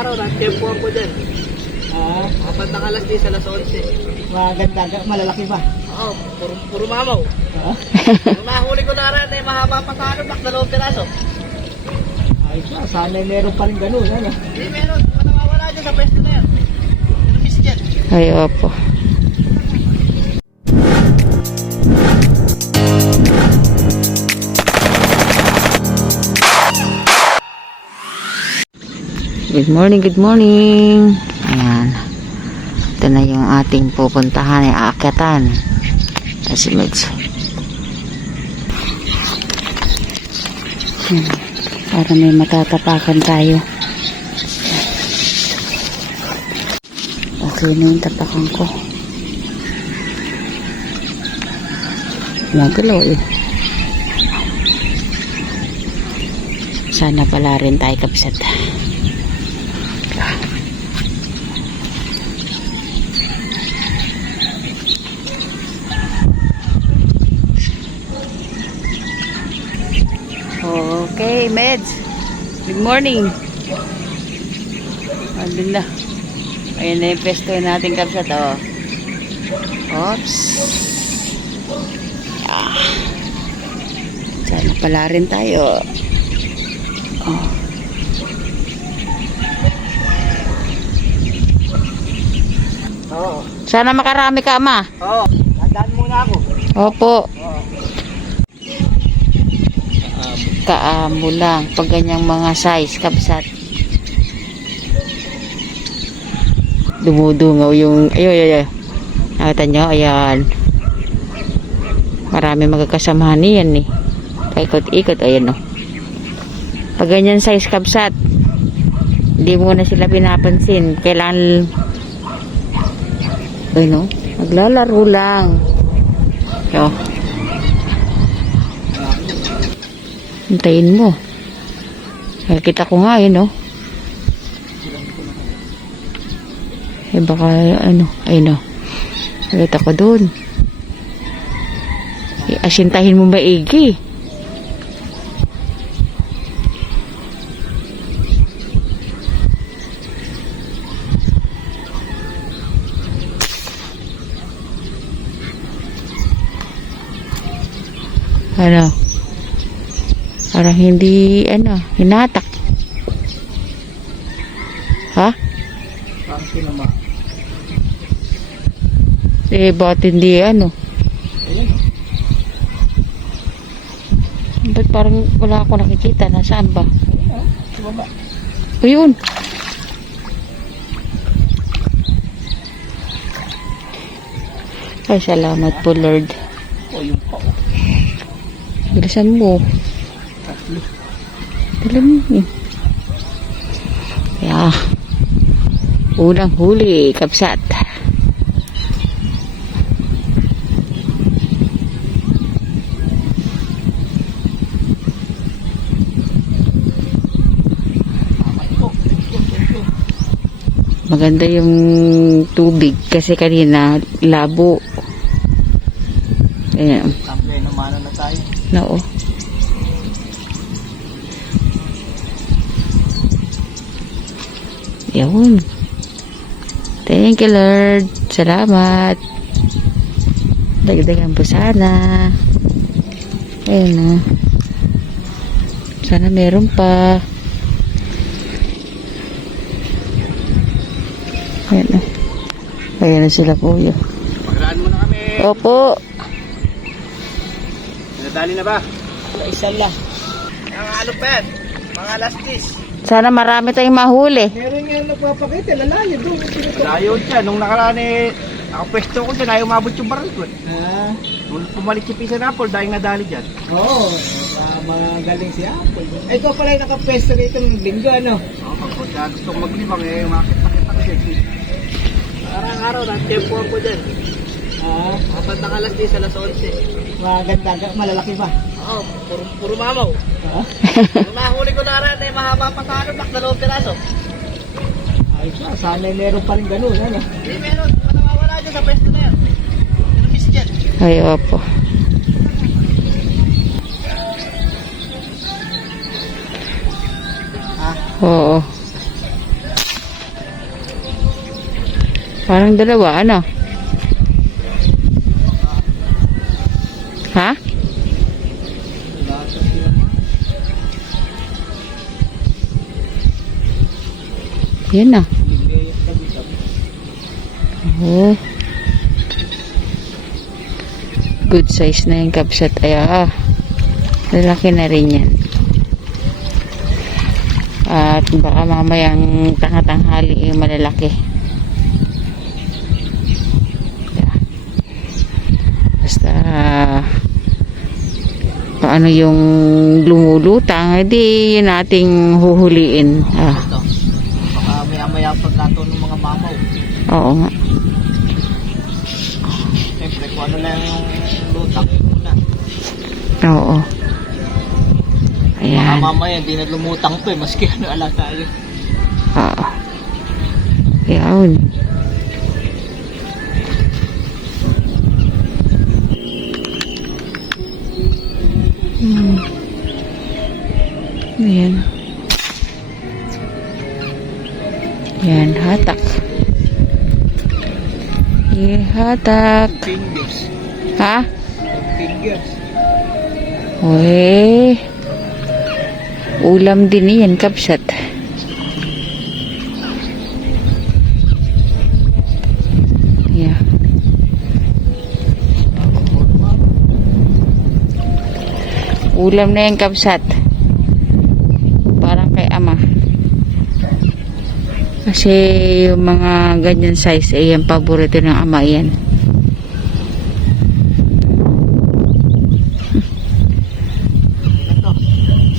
araw, nag-tempuhan ko dyan. Kapag nakalas din sa alas 11. Maganda, malalaki ba? Oo, puro mamaw. Nung nahuli ko na rin, mahaba pa sa akin, dalawang piraso. Ay, sana meron pa rin ganun, ano? Hindi, meron. Nawawala dyan sa pwesto na yan. Miss dyan. Ay, opo. Good morning, good morning. Ayan. Ito na yung ating pupuntahan ay aakyatan. Kasi medyo. Para may matatapakan tayo. Okay na yung tapakan ko. Magalaw eh. Sana pala rin tayo kapsat. Okay, Meds. Good morning. Andun na. Ayan na yung pesto natin kapsat, oh. Oops. Ah. Sana pala rin tayo. Oh. Oo. Sana makarami ka, ama. Oo. Tandaan muna ako. Opo. Oo. Kaamo lang. Pag ganyang mga size, kapsat. Dumudungaw yung... Ay. Nakita nyo? Ayan. Marami magkakasamahan niyan eh. Paikot-ikot. Ayan o. Pag ganyan size, kapsat. Hindi mo na sila pinapansin. Kailangan... Ayun o. Maglalaro lang. O. Hintayin mo. Kita ko nga yun, no? Eh, baka, ano, ayun, no? Nakita ko doon. Asintahin mo maigi. Ano? Parang hindi, ano, hinatak. Ha? Parang sinama. Eh, ba't hindi, ano? Ba't parang wala ako nakikita? Nasaan ba? Sa baba. Ayun. Ay, salamat po, Lord. O, yung pa. Bilisan mo. Dala mo. Yeah. Unang huli, kapsat. Maganda yung tubig kasi kanina labo. Ayan. Sabi, namana na tayo. No. Yun. Thank you, Lord. Salamat. Dagdagan po sana. Ayun na. Sana meron pa. Ayan na. Ayan na sila, kuya. Paglaan mo na kami. Opo. Pinadali na ba? Isa lang. Ang ano pa yan? Mga lastis. Sana marami tayong mahuli. Meron nga nagpapakita, lalayo doon. Malayo dyan. Nung nakaraan nakapwesto ko dyan, ayaw mabot yung baril ko. Nung pumalik si Pisa Napol, dahil nadali dyan. Oo. Magaling si Apple. Ay, ikaw pala yung nakapesto rito ng linggo, ano? Oo, pagka gusto kong maglibang, makita-kita ko dyan. Parang araw, nag-tempuhan ko dyan. Kapag nakalas din sa alas 11. Maganda, malalaki ba? Oo, puro mamaw. Nung nahuli ko na rin, mahaba pa sa akin, dalawang piraso. Ay, sana meron pa rin ganun, ano? Hindi, meron. Nawawala dyan sa pwesto na yan. Miss dyan. Ay, opo. Oo. Parang dalawa, ano? Ha? Yan na. Oh. Good size na yung kapsat. Ay, lalaki na rin yan. At baka mamayang tanghali yung malalaki. Yeah. Basta paano yung lumulutang, edi yun ating huhuliin. Ito. Baka maya-maya pagkato ng mga mamaw. Oo nga. Siyempre, kung ano lang yung lutang yun muna. Oo. Baka Ayan. mamaya, hindi na lumutang to eh. Maski ano ala tayo. Oo. Ayan. Ayan. Ayan, hatak. Hatak. Fingers. Ha? Fingers. Uy. Ulam din yan, kapsat. Yeah. Ulam na yan, kapsat. Parang kay ama. Kasi yung mga ganyan size, ay yung paborito ng ama yan.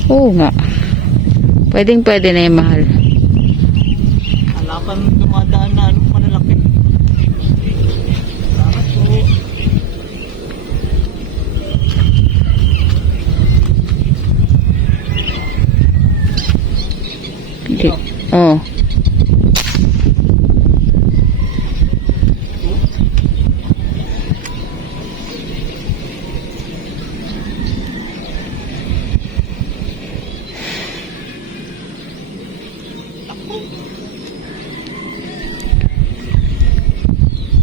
Oo nga. Pwedeng-pwede na yung mahal. Halapan dumadaan na ano, manalaki. Salamat po. Hindi. Oo.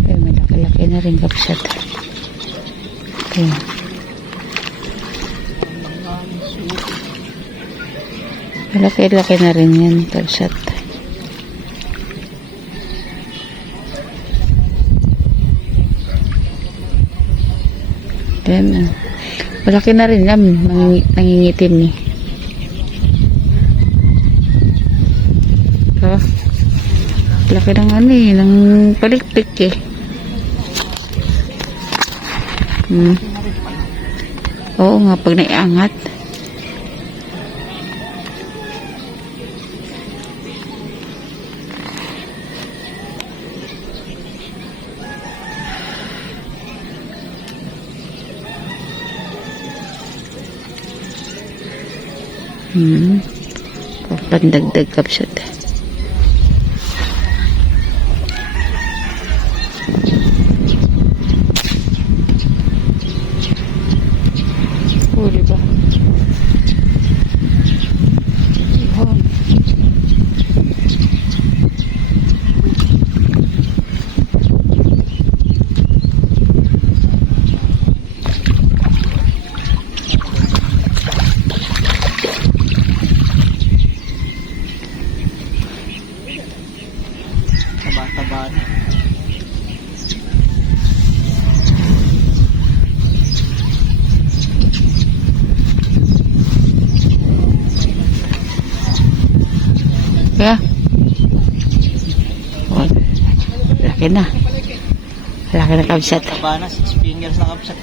Ay, malaki-laki na rin kapsat. Okay. Malaki-laki na rin yan kapsat. Yan. Malaki na rin yan. Nangingitim ni. Laki ng ano eh, ng palikpik eh. Oo nga, pag naiangat. Pandagdag kapsat. Diba? Yun. Taba-taba na. Kaya? Oh, laki na. Laki na kapsat. Taba na, 6 fingers na kapsat.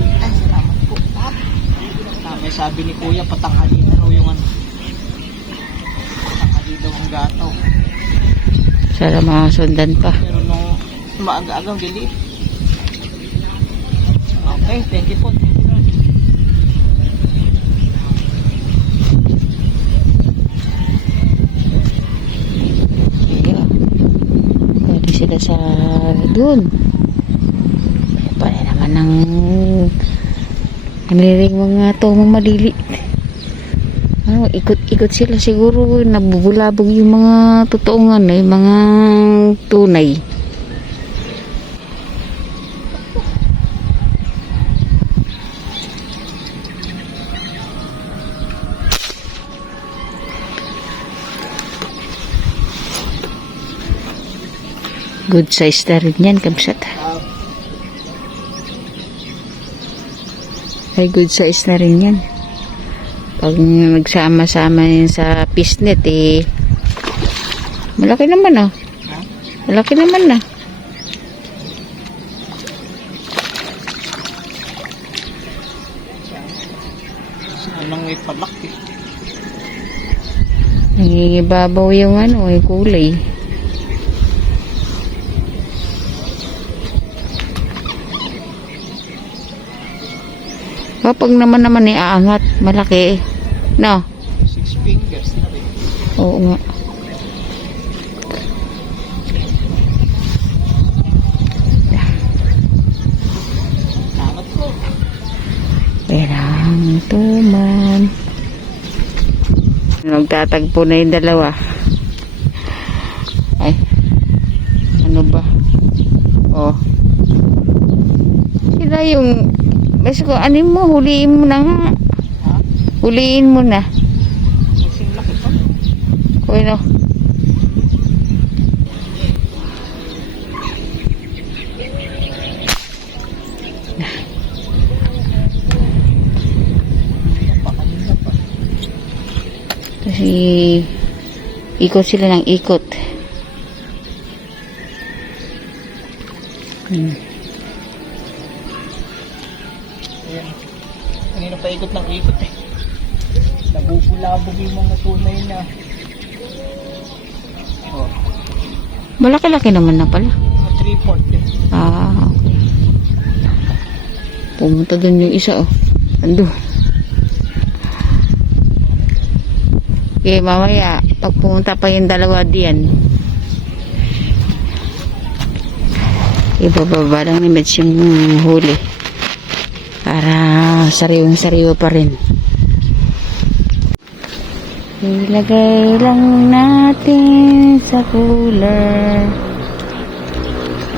Ay, salamat po. May sabi ni Kuya, patanghali na raw yung ano. Patanghali daw ang gataw. Sana mga sundan pa. Pero nung maaga-agang delete. Okay, thank you po. Thank you, Lord. Yeah. Pwede sila sa dun. Pwede naman ng naniring mga tomong maliliit. Ano, ikot-ikot sila siguro. Nabubulabog yung mga totoong ano, yung mga tunay. Good size na rin yan, kabsat. Ay, good size na rin yan. Pag nagsama-sama yan sa pisnet, eh, malaki naman, ah. Malaki naman, ah. Anong may palaki? Nangingibabaw yung ano, yung kulay. Kapag naman iaangat, malaki. No? 6 fingers na rin. Oo nga. Angat ko. Perang tuman. Nagtatagpo na yung dalawa. Ay. Ano ba? Oh. Sila yung basta ko, ano mo, huliin mo na nga. Ha? Huliin mo na. Kasing laki pa. Uy, no. Kanina pa. Kasi, ikot sila ng ikot. Ayan. Kanina pa ikot ng ikot eh. Nabubulabog yung mga tunay na. Oh, Malaki-laki naman na pala. mga 3/4 yun. Ah, okay. Pumunta dun yung isa, oh. Ando. Okay, mamaya, pag pumunta pa yung dalawa diyan, ibababa lang ni Mets yung huli. Para sariwang-sariwa pa rin. Ilagay lang natin sa cooler.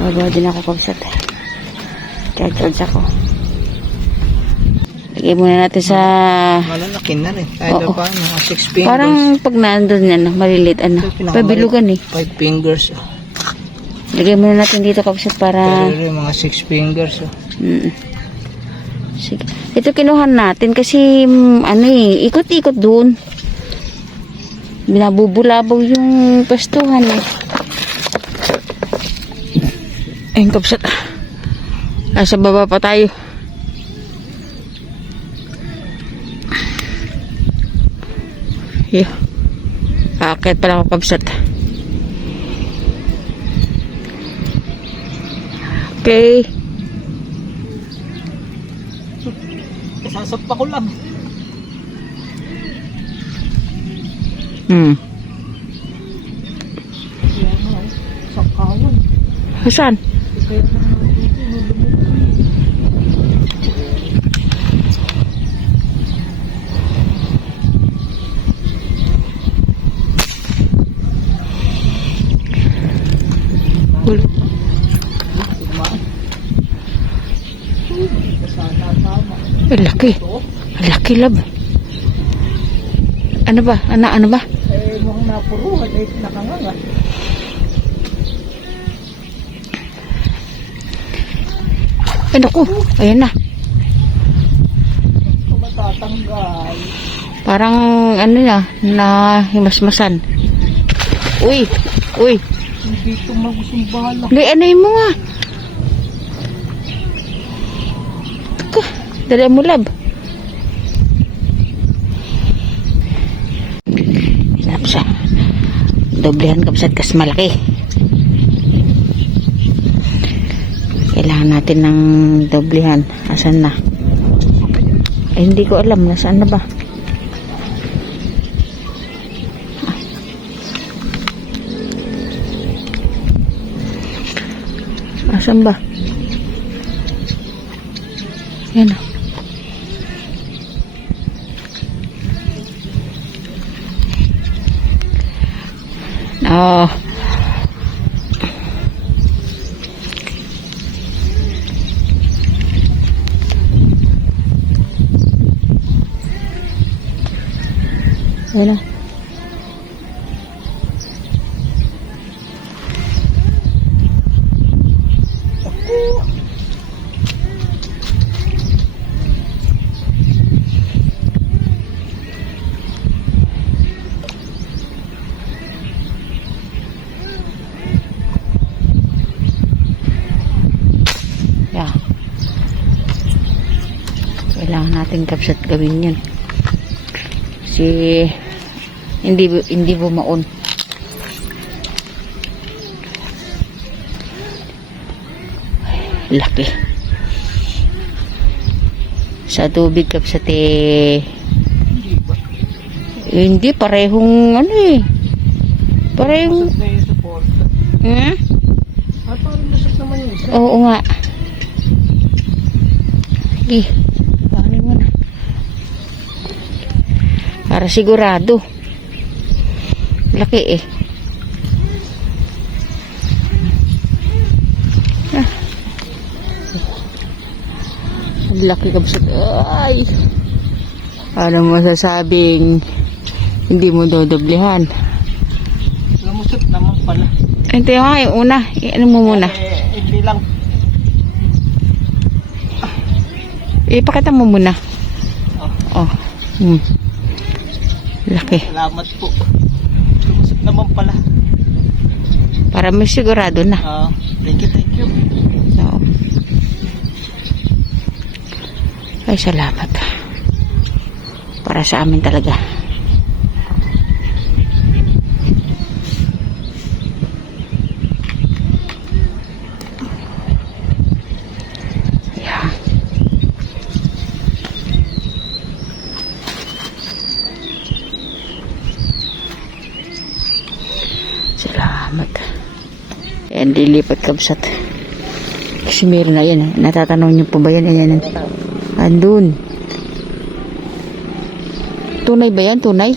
Bawa din ako kapsat. Charge ako. Lagay muna natin sa... Malalaki na rin. Kahit Oo. pa ano, 6 fingers. Parang pag nandun yan, malilit, ano. Pabilugan eh. 5 fingers. Oh. Lagay muna natin dito kapsat para... Pero yung mga 6 fingers. Oh. Sige. Ito kinuhan natin kasi ano eh, ikot-ikot doon. Binabubulabog yung pastuhan eh. Ayun kapsat. Sa baba pa tayo. Yeah. Akit pala ako kapsat. Okay. Sasagpa ko lang. Hmm. Yan na eh. Sa kawan. Saan? Kaya naman dito, Huli. sana tama. Ang laki. Ang laki lab. Ano ba? Ano ba? Eh, mukhang napuruhan. Eh, nakanganga. Ay naku. Ayan na. Kung matatanggal. Parang ano na himasmasan. Uy. Uy. Hindi ito magsumbala. Hindi, ano mo nga. Ako. Dali mo lab. Hirap siya. Doblehan kapsat kas malaki. Kailangan natin ng doblehan. Asan na? Ay, hindi ko alam. Nasaan na ba? Asan ba? Yan na. Oh. Ayan na. Yeah. Kailangan natin kapsat gawin yun. Kasi hindi bumaon. Laki. Sa tubig kapsat hindi parehong ano eh. Parehong Masat na yung support. Parang masat naman yung isa. oo nga. Paano mo na? Para sigurado. Laki eh. Laki kabsat. Ay. Ano masasabing hindi mo dodoblehan? Lumusot naman pala. Ito nga yung una. Ano mo muna? Hindi lang. Ipakita mo muna. Oh. Laki. Salamat po. Lumusot naman pala. Para may sigurado na. Thank you. Oo. Ay, salamat. Para sa amin talaga. Yeah. Salamat. Ayan, lilipat kabsat. Kasi meron na yan. Natatanong niyo po ba yan? Ayan. Andun. Tunay ba yan? Tunay?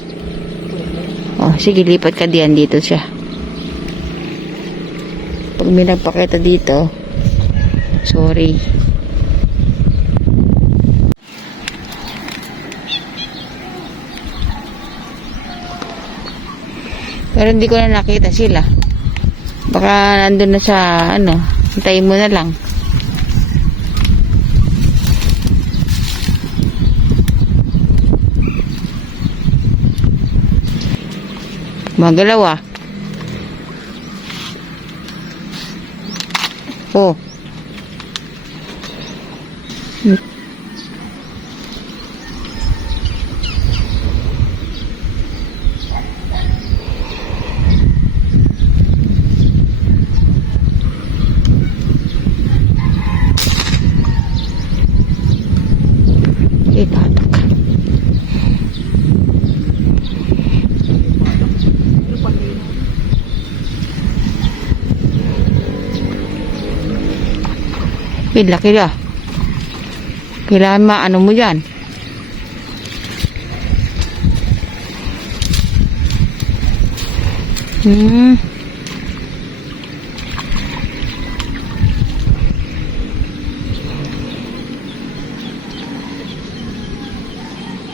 Oh, sige, lipat ka diyan. Dito siya. Pag may nagpakita dito, sorry. Pero hindi ko na nakita sila. Baka nandun na sa ano, hintayin mo na lang. Magalaw ah. Oh. Itatak. Laki ah. Kailangan maano mo yan.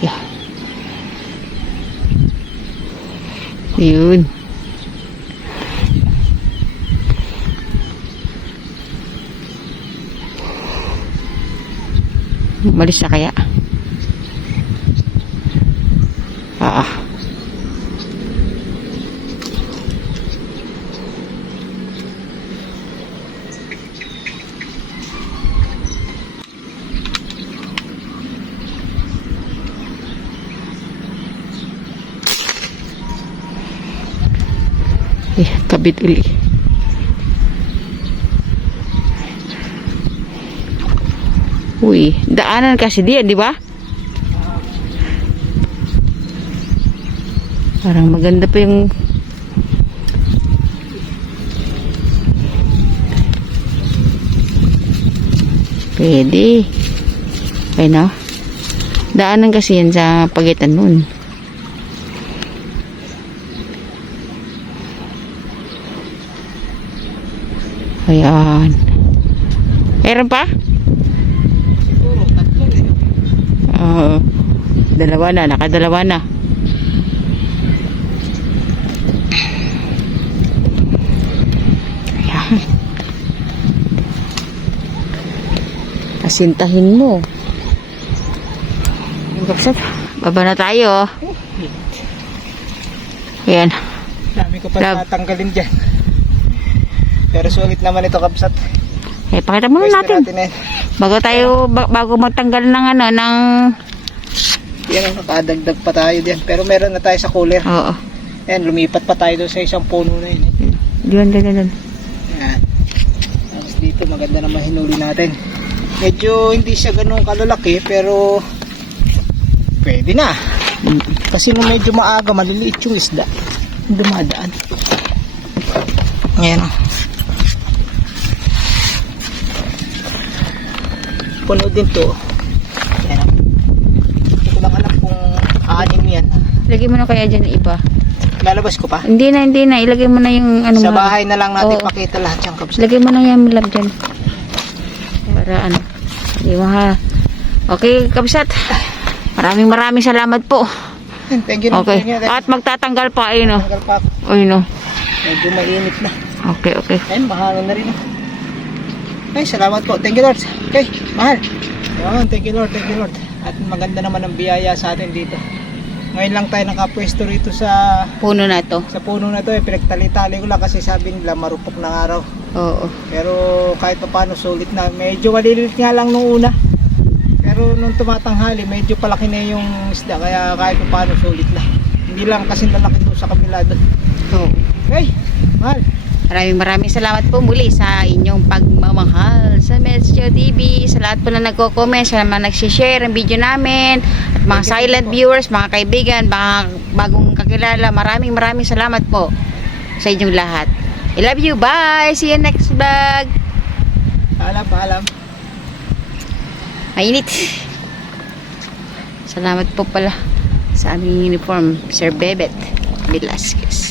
Yeah. Yun. Umalis na kaya? Kabit uli. Uy, daanan kasi diyan, di ba? Parang maganda pa yung pwede. Okay, no? Daanan kasi yan sa pagitan nun. Ayan. Meron pa? Siguro, tatlo eh. Oo. Dalawa na, nakadalawa na. Ayan. Asintahin mo. Yung kapsat, baba na tayo. Ayan. Dami ko pa Love. natanggalin dyan. Pero sulit naman ito, Kabsat. Eh, pakita muna Pwesto natin. eh. Bago magtanggal ng ano, ng... Yan, nakadagdag pa tayo diyan. Pero meron na tayo sa cooler. Oo. Yan, lumipat pa tayo doon sa isang puno na yun. Diyan. Yan. Tapos dito, maganda naman hinuli natin. Medyo hindi siya ganun kalalaki, pero pwede na. Kasi nung medyo maaga, maliliit yung isda. Dumadaan. Ayan. Puno din to. Ayan. Hindi ko lang alam kung anim yan. Lagay mo na kaya dyan yung iba. Lalabas ko pa. Hindi na. Ilagay mo na yung ano Sa mo. bahay na lang natin Oo. pakita lahat yung Kabsat. Lagay mo na yan, love, dyan. Para ano. Hindi mo ha. Okay, Kabsat. Maraming salamat po. Thank you. Okay. Thank you. At magtatanggal pa, ayun o. Tanggal pa ako. Ayun o. Medyo mainit na. Okay. Ayun, mahangin na rin. Ay, salamat po. Thank you, Lord. Okay, mahal. Ayun, thank you, Lord. Thank you, Lord. At maganda naman ang biyaya sa atin dito. Ngayon lang tayo nakapwesto rito sa Puno na to. puno na to. Pinagtali-tali ko lang kasi sabi nila marupok ng araw. Oo. Pero kahit pa paano sulit na. Medyo maliliit nga lang nung una. Pero nung tumatanghali, medyo palaki na yung isda. Kaya kahit pa paano sulit na. Hindi lang kasi lalaki doon sa kabila doon. Oo. Okay, mahal. Maraming salamat po muli sa inyong pagmamahal sa Medjo TV, sa lahat po na nagko-comment, sa mga nag-share ng video namin, at mga silent viewers, mga kaibigan, mga bagong kakilala, maraming salamat po sa inyong lahat. I love you, bye! See you next vlog! Paalam. Mainit! Salamat po pala sa aming uniform, Sir Bebet Velasquez.